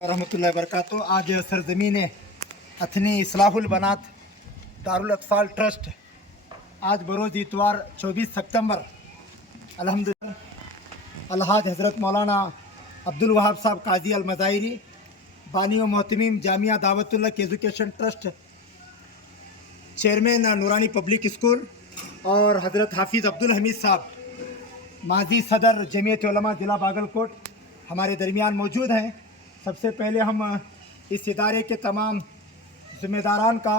रहमतुल्लाहि वबरकातुहू। आज सरजमीन अथनी इस्लाहुल बनात दारुल अतफाल ट्रस्ट आज बरोज़ इतवार 24 सितंबर अल्हम्दुलिल्लाह अलहाज हज़रत मौलाना अब्दुल वहाब साहब काजी अल मज़ाहिरी बानी व मोहतमीम जामिया दावतुल हक़ एजुकेशन ट्रस्ट चेयरमैन नूरानी पब्लिक स्कूल और हज़रत हाफिज़ अब्दुल हमीद साहब माजी सदर जमीयत उलमा ज़िला बागलकोट हमारे दरमियान मौजूद हैं। सबसे पहले हम इस इदारे के तमाम ज़िम्मेदारान का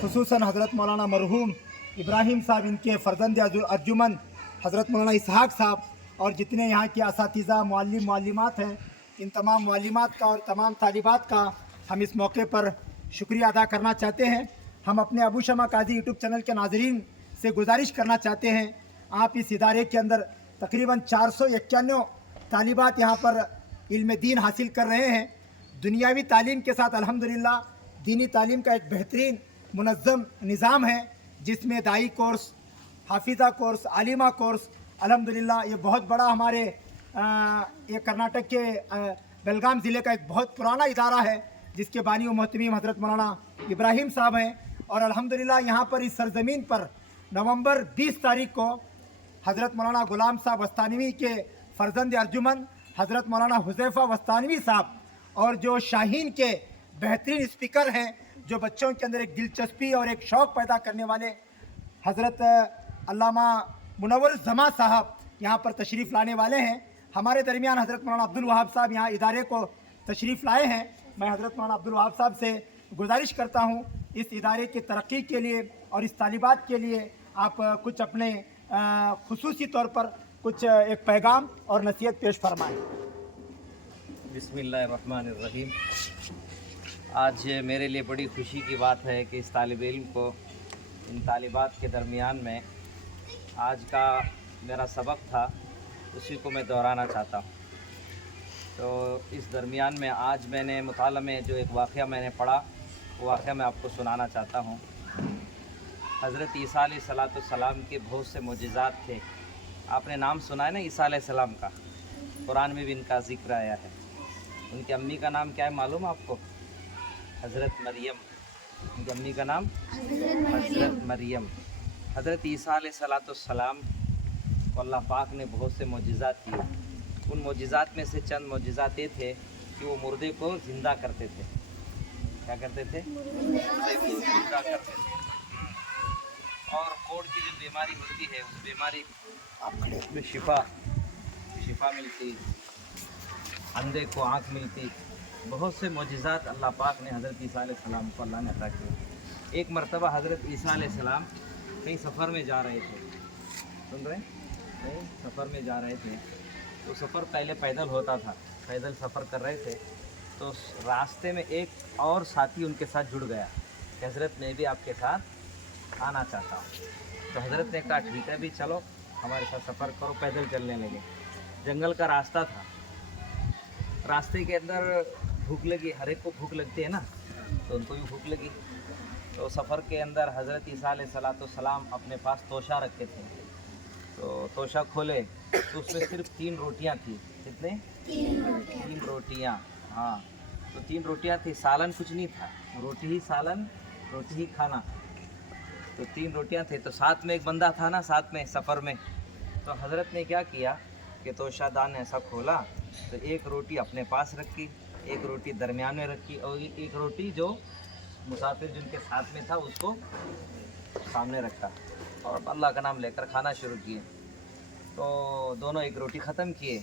खुसूसन हज़रत मौलाना मरहूम इब्राहिम साहब, इनके फ़र्जंद अर्जुमन हज़रत मौलाना इसहाक़ साहब और जितने यहाँ के असातिज़ा मुअल्लिम मुअल्लिमात हैं, इन तमाम मुअल्लिमात का और तमाम तालिबात का हम इस मौके पर शुक्रिया अदा करना चाहते हैं। हम अपने अबू शमा काजी यूट्यूब चैनल के नाज़रीन से गुजारिश करना चाहते हैं, आप इस इदारे के अंदर तकरीबन 491 तालिबात यहाँ पर इल्म दीन हासिल कर रहे हैं। दुनियावी तालीम के साथ अल्हम्दुलिल्लाह दीनी तालीम का एक बेहतरीन मुनज़्ज़म निज़ाम है, जिसमें दाई कोर्स, हाफिज़ा कोर्स, आलिमा कोर्स, अल्हम्दुलिल्लाह ये बहुत बड़ा हमारे ये कर्नाटक के बेलगाम ज़िले का एक बहुत पुराना इदारा है, जिसके बानी व मोहतमीम हज़रत मौलाना इब्राहिम साहब हैं। और अल्हम्दुलिल्लाह यहाँ पर इस सरज़मीन पर नवंबर 20 तारीख को हज़रत मौलाना ग़ुलाम साहब वस्तानवी के फ़र्जंद अर्जुमन हज़रत मौलाना हुज़ैफ़ा वस्तानवी साहब और जो शाहीन के बेहतरीन स्पीकर हैं, जो बच्चों के अंदर एक दिलचस्पी और एक शौक़ पैदा करने वाले हज़रत अल्लामा मुनव्वर ज़मा साहब यहाँ पर तशरीफ़ लाने वाले हैं। हमारे दरमियान हज़रत मौलाना अब्दुल वहाब साहब यहाँ इदारे को तशरीफ़ लाए हैं। मैं हज़रत मौलाना अब्दुल वहाब साहब से गुजारिश करता हूँ, इस इदारे की तरक्की के लिए और इस तालिबात के लिए आप कुछ अपने खुसूसी तौर पर कुछ एक पैगाम और नसीहत पेश फरमाएँ। बिस्मिल्लाहिर्रहमानिर्रहीम। आज मेरे लिए बड़ी खुशी की बात है कि इस तालिब इल्म को इन तालिबात के दरमियान में आज का मेरा सबक था, उसी को मैं दोहराना चाहता हूँ। तो इस दरमियान में आज मैंने मुताला में जो एक वाक़या मैंने पढ़ा, वो वाक़या मैं आपको सुनाना चाहता हूँ। हज़रत ईसा अलैहिस्सलाम के बहुत से मोजिज़ात थे। आपने नाम सुना है ना ईसा अलैहिस्सलाम का, कुरान में भी इनका ज़िक्र आया है। उनकी अम्मी का नाम क्या है मालूम आपको? हज़रत मरियम। उनकी अम्मी का नाम हज़रत मरियम। हज़रत ईसा अलैहिस्सलाम को अल्लाह पाक ने बहुत से मोजिज़ात किए। उन मोजिज़ात में से चंद मोजिज़ात ये थे कि वो मुर्दे को ज़िंदा करते थे। क्या करते थे? मुर्दे को ज़िंदा करते थे। और कोढ़ की जो बीमारी होती है, उस बीमारी में शिफा मिलती, अंधे को आँख मिलती। बहुत से मोजिज़ात अल्लाह पाक ने हज़रत ईसा अलैहिस्सलाम को अल्लाह ने अता किए। एक मरतबा हज़रत ईसा अलैहिस्सलाम कहीं सफ़र में जा रहे थे, सुन रहे हैं? कहीं सफ़र में जा रहे थे, तो सफ़र पहले पैदल होता था, पैदल सफ़र कर रहे थे, तो रास्ते में एक और साथी उनके साथ जुड़ गया कि हज़रत मैं भी आपके साथ आना चाहता हूँ। तो हज़रत ने कहा ठीक है भी चलो हमारे साथ सफ़र करो। पैदल चलने लगे। जंगल का रास्ता था, रास्ते के अंदर भूख लगी, हर एक को भूख लगती है ना, तो उनको भी भूख लगी। तो सफ़र के अंदर हज़रत ईसा अलैहिस्सलाम अपने पास तोशा रखे थे, तो तोशा खोले तो उसमें सिर्फ 3 रोटियां थी। कितने? 3 रोटियां। हाँ, तो 3 रोटियां थी, सालन कुछ नहीं था, रोटी ही सालन, रोटी ही खाना। तो 3 रोटियां थे। तो साथ में एक बंदा था ना, साथ में सफ़र में। तो हज़रत ने क्या किया कि तोशादान ऐसा खोला, तो एक रोटी अपने पास रखी, एक रोटी दरमियान में रखी और एक रोटी जो मुसाफिर जिनके साथ में था उसको सामने रखा और अल्लाह का नाम लेकर खाना शुरू किए। तो दोनों एक रोटी ख़त्म किए।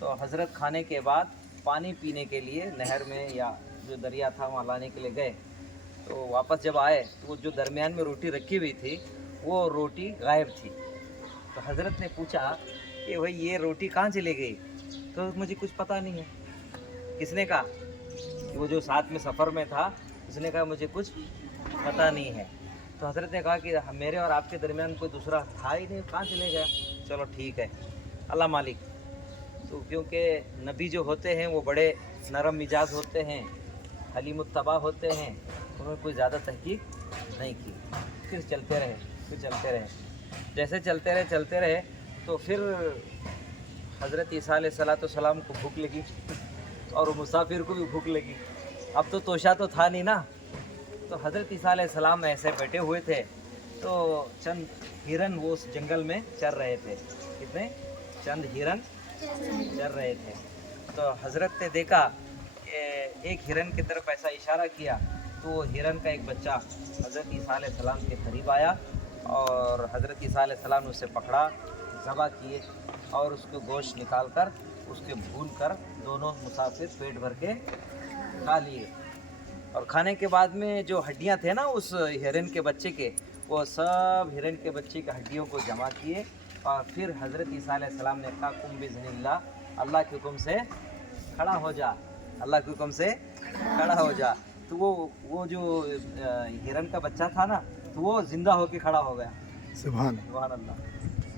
तो हज़रत खाने के बाद पानी पीने के लिए नहर में या जो दरिया था वहाँ लाने के लिए गए। तो वापस जब आए तो वो जो दरमियान में रोटी रखी हुई थी, वो रोटी गायब थी। तो हज़रत ने पूछा कि भाई ये रोटी कहाँ चली गई? तो मुझे कुछ पता नहीं है। किसने कहा? वो जो साथ में सफ़र में था, उसने कहा मुझे कुछ पता नहीं है। तो हज़रत ने कहा कि मेरे और आपके दरमियान कोई दूसरा था ही नहीं, कहाँ चले गया? चलो ठीक है, अल्लाह मालिक। तो क्योंकि नबी जो होते हैं वो बड़े नरम मिजाज होते हैं, हलीमुत्तबा होते हैं, उन्होंने कोई ज़्यादा तहकीक नहीं की। फिर चलते रहे, जैसे चलते रहे तो फिर हज़रत ईसा अलैहिस्सलाम को भूख लगी। और वो मुसाफिर को भी भूख लगी। अब तो तोशा तो था नहीं ना, तो हज़रत ईसा अलैहिस्सलाम ऐसे बैठे हुए थे, तो चंद हिरन वो उस जंगल में चर रहे थे। कितने चंद हिरन चर रहे थे। तो हज़रत ने देखा कि एक हिरन की तरफ ऐसा इशारा किया, तो वो हिरन का एक बच्चा हज़रत ईसा अलैहिस्सलाम के करीब आया और हज़रत ईसा अलैहिस्सलाम ने उसे पकड़ा, ज़बह किए और उसको गोश्त निकाल कर उसके भून कर दोनों मुसाफिर पेट भर के खा लिए। और खाने के बाद में जो हड्डियां थे ना उस हिरन के बच्चे के, वो सब हिरन के बच्चे की हड्डियों को जमा किए और फिर हज़रत ईसा अलैहिस्सलाम ने कहा कुम बिज़निल्लाह, अल्लाह के हुक्म से खड़ा हो जा, अल्लाह के हुक्म से खड़ा हो जा। तो वो जो हिरन का बच्चा था ना, तो वो ज़िंदा होके खड़ा हो गया। सुभान सुभान अल्लाह।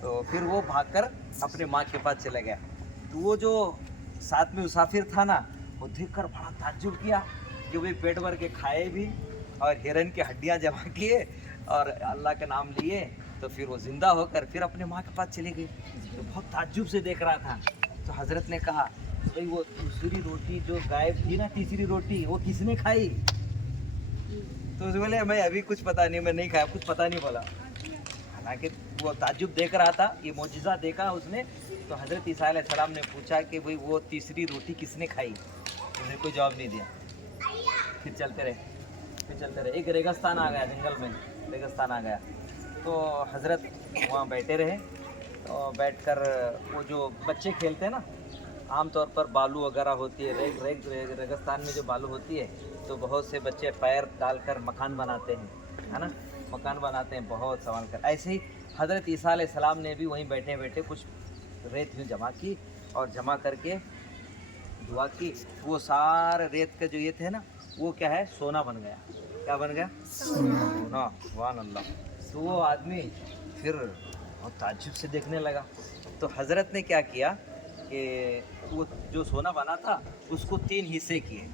तो फिर वो भागकर अपने माँ के पास चला गया। तो वो जो साथ में मुसाफिर था ना, वो देखकर बड़ा ताज्जुब किया कि भाई पेट भर के खाए भी और हिरन की हड्डियाँ जमा किए और अल्लाह का नाम लिए, तो फिर वो ज़िंदा होकर फिर अपने माँ के पास चली गई। तो बहुत ताज्जुब से देख रहा था। तो हज़रत ने कहा भाई वो दूसरी रोटी जो गायब थी ना, तीसरी रोटी, वो किसने खाई? तो उसने बोले मैं अभी कुछ पता नहीं, मैं नहीं खाया, कुछ पता नहीं बोला। हालांकि वो ताज्जुब देख रहा था, ये मोजिज़ा देखा उसने। तो हज़रत ईसा अलैहिस्सलाम ने पूछा कि भाई वो तीसरी रोटी किसने खाई? उसने कोई जवाब नहीं दिया। फिर चलते रहे। एक रेगिस्तान आ गया, जंगल में रेगिस्तान आ गया। तो हज़रत वहाँ बैठे रहे। तो बैठकर वो जो बच्चे खेलते हैं ना, आम तौर पर बालू वगैरह होती है, रेगिस्तान में जो बालू होती है, तो बहुत से बच्चे पैर डालकर मकान बनाते हैं, है ना, मकान बनाते हैं बहुत संभाल कर। ऐसे ही हज़रत ईसा अलैहिस्सलाम ने भी वहीं बैठे बैठे कुछ रेत यूँ जमा की और जमा करके दुआ की। वो सारे रेत का जो ये थे ना, वो क्या है, सोना बन गया। क्या बन गया? सोना। सुभान अल्लाह। तो वो आदमी फिर बहुत ताज्जुब से देखने लगा। तो हज़रत ने क्या किया कि वो जो सोना बना था उसको 3 हिस्से किए।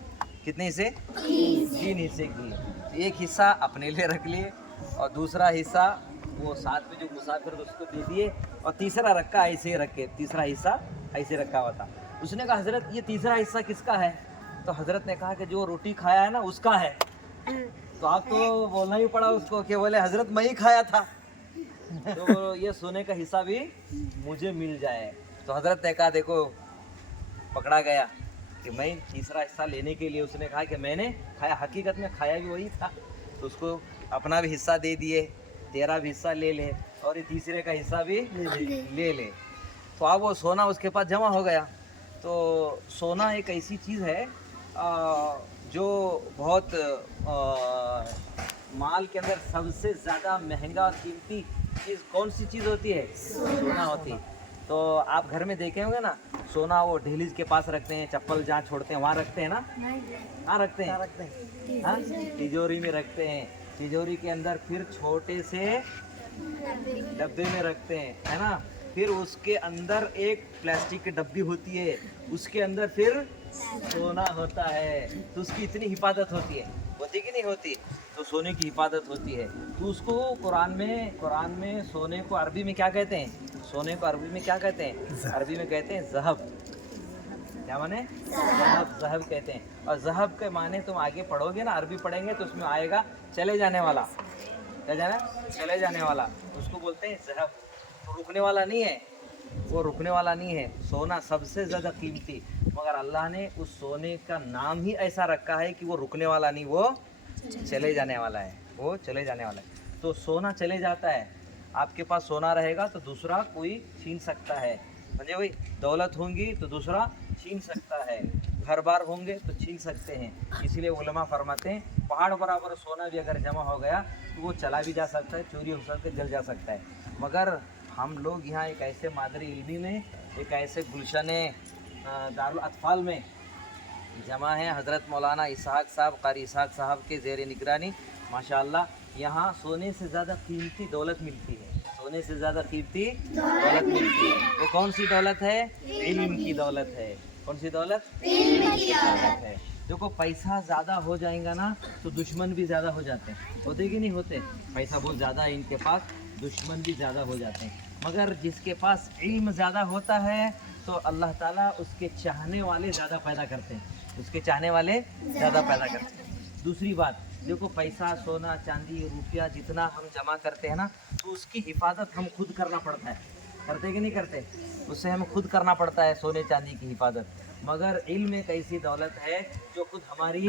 कितने हिस्से? 3 हिस्से किए। तो एक हिस्सा अपने लिए रख लिए और दूसरा हिस्सा वो साथ में जो मुसाफिर थे उसको दे दिए और तीसरा रखा ऐसे ही रखे, तीसरा हिस्सा ऐसे रखा हुआ था। उसने कहा हज़रत ये तीसरा हिस्सा किसका है? तो हज़रत ने कहा कि जो रोटी खाया है ना उसका है। तो आप तो बोलना ही पड़ा उसको कि बोले हज़रत मैं ही खाया था, तो ये सोने का हिस्सा भी मुझे मिल जाए। तो हज़रत ने कहा देखो पकड़ा गया कि मैं तीसरा हिस्सा लेने के लिए, उसने कहा कि मैंने खाया, हकीकत में खाया भी वही था। तो उसको अपना भी हिस्सा दे दिए, तेरा भी हिस्सा ले ले और ये तीसरे का हिस्सा भी ले ले। तो अब वो सोना उसके पास जमा हो गया। तो सोना एक ऐसी चीज़ है जो बहुत माल के अंदर सबसे ज़्यादा महंगा और कीमती चीज़ कौन सी चीज़ होती है? सोना होती। तो आप घर में देखे होंगे ना, सोना वो ढेलीज के पास रखते हैं, चप्पल जहाँ छोड़ते हैं वहाँ रखते हैं ना, कहाँ रखते हैं? हाँ, तिजोरी में रखते हैं। तिजोरी के अंदर फिर छोटे से डब्बे में रखते हैं, है ना। फिर उसके अंदर एक प्लास्टिक की डब्बी होती है, उसके अंदर फिर सोना होता है। तो उसकी इतनी हिफाजत होती है, होती कि नहीं होती? तो सोने की हिफाजत होती है। तो उसको कुरान में सोने को अरबी में क्या कहते हैं? सोने को अरबी में क्या कहते हैं? अरबी में कहते हैं ज़हब। क्या माने? ज़हब कहते हैं। और ज़हब के माने तुम आगे पढ़ोगे ना, अरबी पढ़ेंगे तो उसमें आएगा चले जाने वाला। क्या जाना? चले जाने वाला, उसको बोलते हैं ज़हब। तो रुकने वाला नहीं है, वो रुकने वाला नहीं है। सोना सबसे ज़्यादा कीमती, मगर अल्लाह ने उस सोने का नाम ही ऐसा रखा है कि वो रुकने वाला नहीं, वो चले जाने वाला है, वो चले जाने वाला है। तो सोना चले जाता है। आपके पास सोना रहेगा तो दूसरा कोई छीन सकता है, समझे भाई? दौलत होंगी तो दूसरा छीन सकता है, घर बार होंगे तो छीन सकते हैं। इसीलिए उलमा फरमाते हैं पहाड़ बराबर सोना भी अगर जमा हो गया तो वो चला भी जा सकता है, चोरी हो सकता है, जल जा सकता है। मगर हम लोग यहाँ एक ऐसे मादरी इल्मी में, एक ऐसे गुलशन दारुल अतफाल में जमा है। हज़रत मौलाना इसहाक साहब, कारी इसहाक साहब के ज़ेर निगरानी माशाअल्लाह यहाँ सोने से ज़्यादा कीमती दौलत मिलती है। सोने से ज़्यादा कीमती दौलत मिलती है। वो कौन सी दौलत है? इल्म की दौलत है। कौन सी दौलत? इल्म की दौलत है। देखो पैसा ज़्यादा हो जाएगा ना तो दुश्मन भी ज़्यादा हो जाते हैं, होते कि नहीं होते? पैसा बहुत ज़्यादा है इनके पास, दुश्मन भी ज़्यादा हो जाते हैं। मगर जिसके पास इल्म ज़्यादा होता है तो अल्लाह ताला उसके चाहने वाले ज़्यादा पैदा करते हैं, उसके चाहने वाले ज़्यादा पैदा करते हैं। दूसरी बात, देखो पैसा, सोना, चांदी, रुपया जितना हम जमा करते हैं ना, तो उसकी हिफाजत हम खुद करना पड़ता है। करते कि नहीं करते? उससे हमें खुद करना पड़ता है सोने चांदी की हिफाजत। मगर इल्म एक ऐसी दौलत है जो खुद हमारी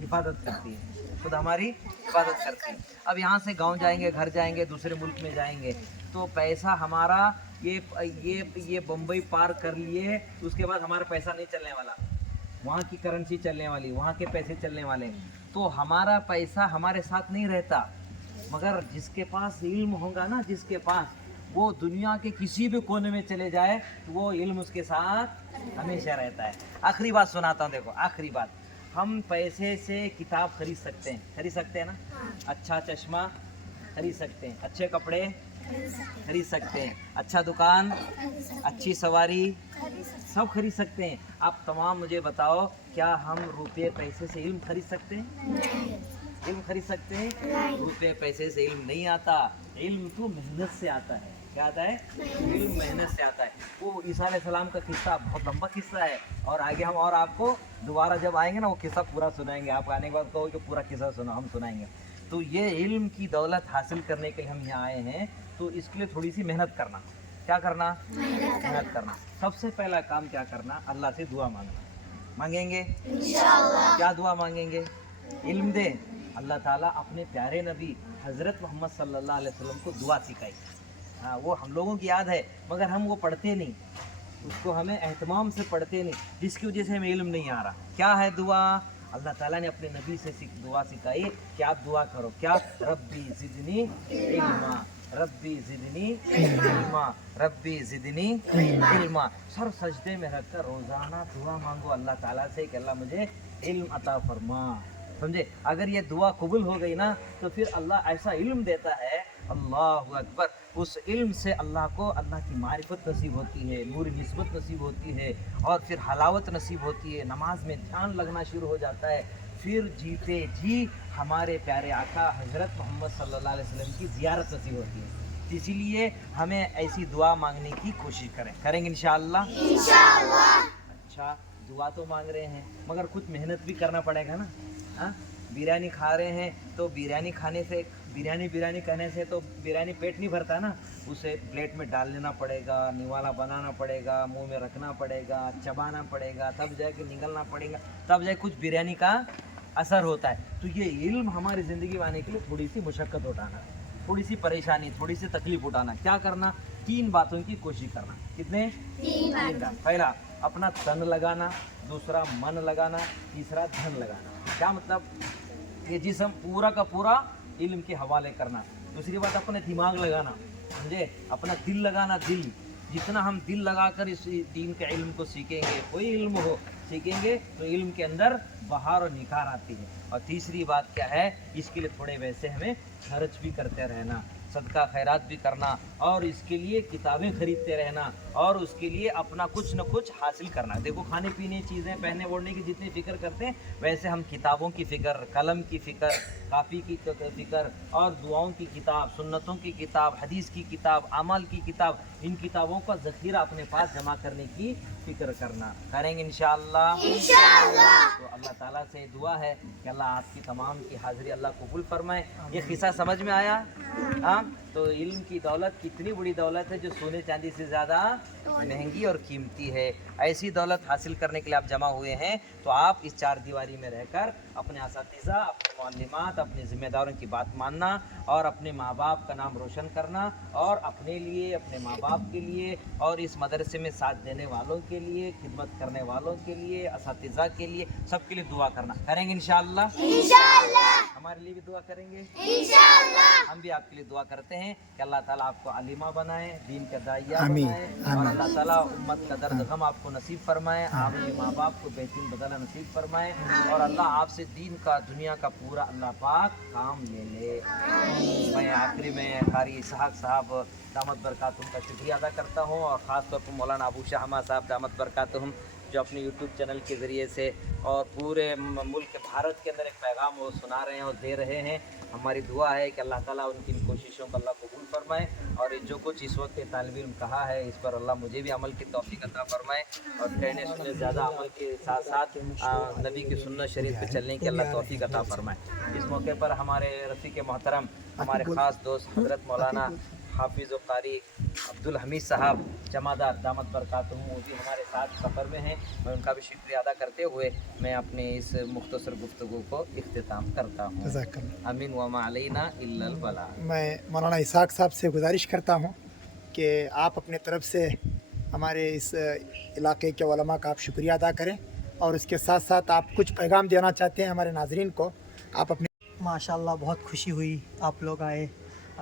हिफाजत करती है, खुद हमारी हिफाजत करती है। अब यहाँ से गांव जाएंगे, घर जाएंगे, दूसरे मुल्क में जाएंगे, तो पैसा हमारा ये बम्बई पार कर लिए, उसके बाद हमारा पैसा नहीं चलने वाला, वहाँ की करेंसी चलने वाली, वहाँ के पैसे चलने वाले। तो हमारा पैसा हमारे साथ नहीं रहता। मगर जिसके पास इल्म होगा ना, जिसके पास, वो दुनिया के किसी भी कोने में चले जाए तो वो इल्म उसके साथ हमेशा रहता है। आखिरी बात सुनाता हूँ, देखो आखिरी बात, हम पैसे से किताब खरीद सकते हैं ना, अच्छा चश्मा खरीद सकते हैं, अच्छे कपड़े खरीद सकते हैं, अच्छा दुकान, अच्छी सवारी, सब खरीद सकते हैं। आप तमाम मुझे बताओ, क्या हम रुपये पैसे से इल्म खरीद सकते हैं? इल्म खरीद सकते हैं? रुपये पैसे से इल्म नहीं आता। इल्म तो मेहनत से आता है। क्या आता है? इल्म मेहनत से आता है। वो ईसा अलैहिस्सलाम का किस्सा बहुत लंबा किस्सा है, और आगे हम और आपको दोबारा जब आएंगे ना वो किस्सा पूरा सुनाएंगे। आप आने के बाद कहो कि पूरा किस्सा सुना, हम सुनाएंगे। तो ये इल्म की दौलत हासिल करने के लिए हम यहाँ आए हैं, तो इसके लिए थोड़ी सी मेहनत करना। क्या करना? मेहनत करना। सबसे पहला काम क्या करना? अल्लाह से दुआ मांगना। मांगेंगे इंशाअल्लाह। क्या दुआ मांगेंगे? इल्म दे। अल्लाह ताला अपने प्यारे नबी हज़रत मोहम्मद सल्लल्लाहु अलैहि वसल्लम को दुआ सिखाई। हाँ, वो हम लोगों की याद है, मगर हम वो पढ़ते नहीं, उसको हमें एहतमाम से पढ़ते नहीं, जिसकी वजह से हमें इल्म नहीं आ रहा। क्या है दुआ? अल्लाह ताला ने अपने नबी से दुआ सिखाई कि आप दुआ करो। क्या? रब्बी ज़िदनी इल्मा, रब्बी ज़िदनी इल्मा, रब्बी ज़िदनी इल्मा। सर सजदे में रखकर रोज़ाना दुआ मांगो अल्लाह ताला से कि अल्लाह मुझे इल्म अता फरमा। समझे? अगर ये दुआ कबूल हो गई ना, तो फिर अल्लाह ऐसा इल्म देता है, अल्लाहु अकबर। उस इल्म से अल्लाह को अल्लाह की मारिफत नसीब होती है, नूर निस्बत नसीब होती है, और फिर हलावत नसीब होती है, नमाज में ध्यान लगना शुरू हो जाता है। फिर जीते जी हमारे प्यारे आका हज़रत मोहम्मद सल्लल्लाहु अलैहि वसल्लम की ज़ियारत नसीब होती है। इसीलिए हमें ऐसी दुआ मांगने की कोशिश करेंगे इंशाअल्लाह। अच्छा, दुआ तो मांग रहे हैं, मगर कुछ मेहनत भी करना पड़ेगा ना। हाँ, बिरयानी खा रहे हैं तो बिरयानी खाने से, बिरयानी कहने से तो बिरयानी पेट नहीं भरता ना, उसे प्लेट में डाल लेना पड़ेगा, निवाला बनाना पड़ेगा, मुंह में रखना पड़ेगा, चबाना पड़ेगा, तब जाके निगलना पड़ेगा, तब जाके कुछ बिरयानी का असर होता है। तो ये इल्म हमारी ज़िंदगी में आने के लिए थोड़ी सी मुशक्क़त उठाना, थोड़ी सी परेशानी, थोड़ी सी तकलीफ उठाना। क्या करना? 3 बातों की कोशिश करना। कितने? 3 बात। पहला अपना तन लगाना, दूसरा मन लगाना, तीसरा धन लगाना। क्या मतलब? ये जिस्म पूरा का पूरा इल्म के हवाले करना। दूसरी बात अपने दिमाग लगाना, समझे? अपना दिल लगाना। दिल, जितना हम दिल लगाकर इस दीन के इल्म को सीखेंगे, कोई इल्म हो सीखेंगे, तो इल्म के अंदर बहार और निखार आती है। और तीसरी बात क्या है? इसके लिए थोड़े वैसे हमें खर्च भी करते रहना, सदका खैरात भी करना, और इसके लिए किताबें खरीदते रहना, और उसके लिए अपना कुछ न कुछ हासिल करना। देखो, खाने पीने चीज़ें, पहनने ओढ़ने की जितनी फ़िक्र करते हैं, वैसे हम किताबों की फ़िक्र, कलम की फ़िक्र, कापी की फ़िक्र, और दुआओं की किताब, सुन्नतों की किताब, हदीस की किताब, अमल की किताब, इन किताबों का ज़ख़ीरा अपने पास जमा करने की फ़िक्र करना। करेंगे इंशाअल्लाह। तो अल्लाह ताला से दुआ है कि अल्लाह आपकी तमाम की हाज़िरी अल्लाह कबूल फरमाए। ये किस्सा समझ में आया? हाँ, तो इल्म की दौलत कितनी बड़ी दौलत है, जो सोने चांदी से ज़्यादा महंगी और कीमती है। ऐसी दौलत हासिल करने के लिए आप जमा हुए हैं, तो आप इस 4 दीवारी में रहकर अपने असातिज़ा, अपने मुअल्लिमात, अपने ज़िम्मेदारों की बात मानना, और अपने माँ बाप का नाम रोशन करना, और अपने लिए, अपने माँ बाप के लिए, और इस मदरसे में साथ देने वालों के लिए, खिदमत करने वालों के लिए, असातिज़ा के लिए, सबके लिए दुआ करना। करेंगे इंशाअल्लाह। हमारे लिए भी दुआ करेंगे इंशाअल्लाह। हम भी आपके लिए दुआ करते हैं कि अल्लाह ताला आपको अलीमा बनाए, दीन का दाइया बनाए, और अल्लाह ताला उम्मत का दर्द गम आपको नसीब फरमाए, आपके माँ बाप को बेहतरीन बदला नसीब फरमाए, और अल्लाह आपसे दीन का, दुनिया का पूरा अल्लाह पाक काम ले ले। मैं आखिरी में कारी इसहाक साहब दामत बरकातुहुम का शुक्रिया अदा करता हूँ, और ख़ास तौर पर मौलाना अबू शाहमा साहब दामत बरकातुहुम, जो अपने यूट्यूब चैनल के ज़रिए से और पूरे मुल्क भारत के अंदर एक पैगाम वो सुना रहे हैं और दे रहे हैं। हमारी दुआ है कि अल्लाह ताला उनकी कोशिश کوششوں کو اللہ قبول فرمائے، اور جو کچھ اس وقت طالب علم کہا ہے اس پر اللہ مجھے بھی عمل کی توفیق عطا فرمائے، اور کہنے سننے زیادہ عمل کے ساتھ ساتھ نبی کی سنت شریف پہ چلنے کی اللہ توفیق عطا فرمائے۔ اس موقع پر ہمارے رفیق محترم، ہمارے خاص دوست حضرت مولانا حافظ و قاری عبدالحمید صاحب جمادار دامت برکاتہم، وہ بھی ہمارے ساتھ سفر میں ہیں، میں ان کا بھی شکریہ ادا کرتے ہوئے میں اپنے اس مختصر گفتگو کو اختتام کرتا ہوں۔ جزاک اللہ۔ امین وما علینا الا البلاغ۔ میں مولانا اسحاق صاحب سے گزارش کرتا ہوں کہ آپ اپنے طرف سے ہمارے اس علاقے کے علماء کا آپ شکریہ ادا کریں، اور اس کے ساتھ ساتھ آپ کچھ پیغام دینا چاہتے ہیں ہمارے ناظرین کو، آپ اپنے۔ ماشاءاللہ بہت خوشی ہوئی آپ لوگ آئے۔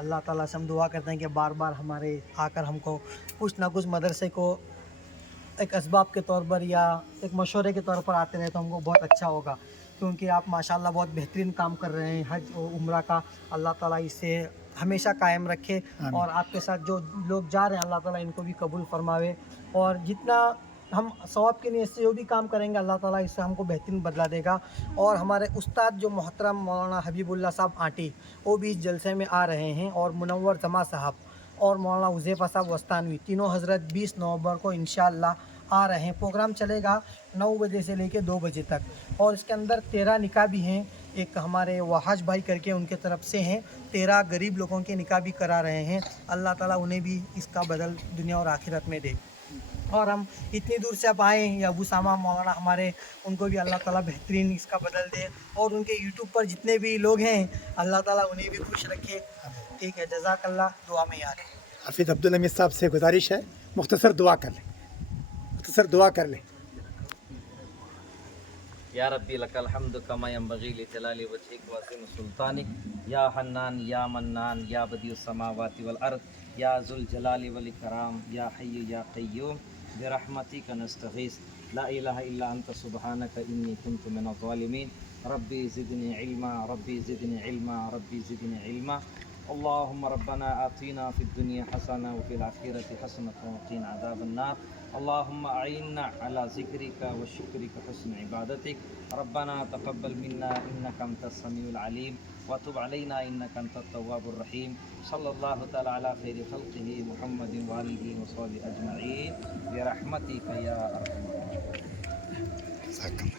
اللہ تعالیٰ سے ہم دعا کرتے ہیں کہ بار بار ہمارے آ کر ہم کو کچھ نہ کچھ مدرسے کو ایک اسباب کے طور پر یا ایک مشورے کے طور پر آتے رہے تو ہم کو بہت اچھا ہوگا، کیونکہ آپ ماشاءاللہ بہت بہترین کام کر رہے ہیں حج و عمرہ کا۔ اللہ تعالیٰ اسے ہمیشہ قائم رکھے، اور آپ کے ساتھ جو لوگ جا رہے ہیں اللہ تعالیٰ ان کو بھی قبول فرماوے، اور جتنا ہم ثواب کی نیت سے جو بھی کام کریں گے اللہ تعالیٰ اس سے ہم کو بہترین بدلہ دے گا۔ اور ہمارے استاد جو محترم مولانا حبیب اللہ صاحب آنٹی، وہ بھی اس جلسے میں آ رہے ہیں، اور منور زما صاحب اور مولانا حذیفہ صاحب وستانوی، تینوں حضرت 20 نومبر کو انشاءاللہ آ رہے ہیں۔ پروگرام چلے گا 9 بجے سے لے کے 2 بجے تک، اور اس کے اندر 13 نکاح بھی ہیں۔ ایک ہمارے وحاج بھائی کر کے ان کے طرف سے ہیں، 13 غریب لوگوں کے نکاح بھی کرا رہے ہیں۔ اللہ تعالیٰ انہیں بھی اس کا بدل دنیا اور آخرت میں دے۔ اور ہم اتنی دور سے اب آئے ہیں، یا ابو سامہ مولانا ہمارے، ان کو بھی اللہ تعالیٰ بہترین اس کا بدل دے، اور ان کے یوٹیوب پر جتنے بھی لوگ ہیں اللہ تعالیٰ انہیں بھی خوش رکھے۔ ٹھیک ہے، جزاک اللہ، دعا میں یاد ہے۔ حافظ عبدالحمید صاحب سے گزارش ہے مختصر دعا کر لیں، مختصر دعا کر لیں۔ یا ربی لک الحمد کما ینبغی لجلال وجهک وعظیم سلطانک، یا حنان یا منان یا بدیع السماوات والارض یا ذو الجلال والاکرام یا حی یا قیوم برحمتک نستغیث، لا الہ الا انت سبحانک انی کنت من الظالمین، ربی زدنی علما ربی زدنی علما ربی زدنی علما، اللهم ربنا آتنا في الدنيا حسنة وفي الآخرة حسنة وقنا عذاب النار، اللهم أعنا على ذكرك وشكرك حسن عبادتك، ربنا تقبل منا إنك أنت السميع العليم وتب علينا إنك أنت التواب الرحيم، صلى الله تعالى على خير خلقه محمد وآله وصحبه أجمعين برحمتك يا أرحم الراحمين۔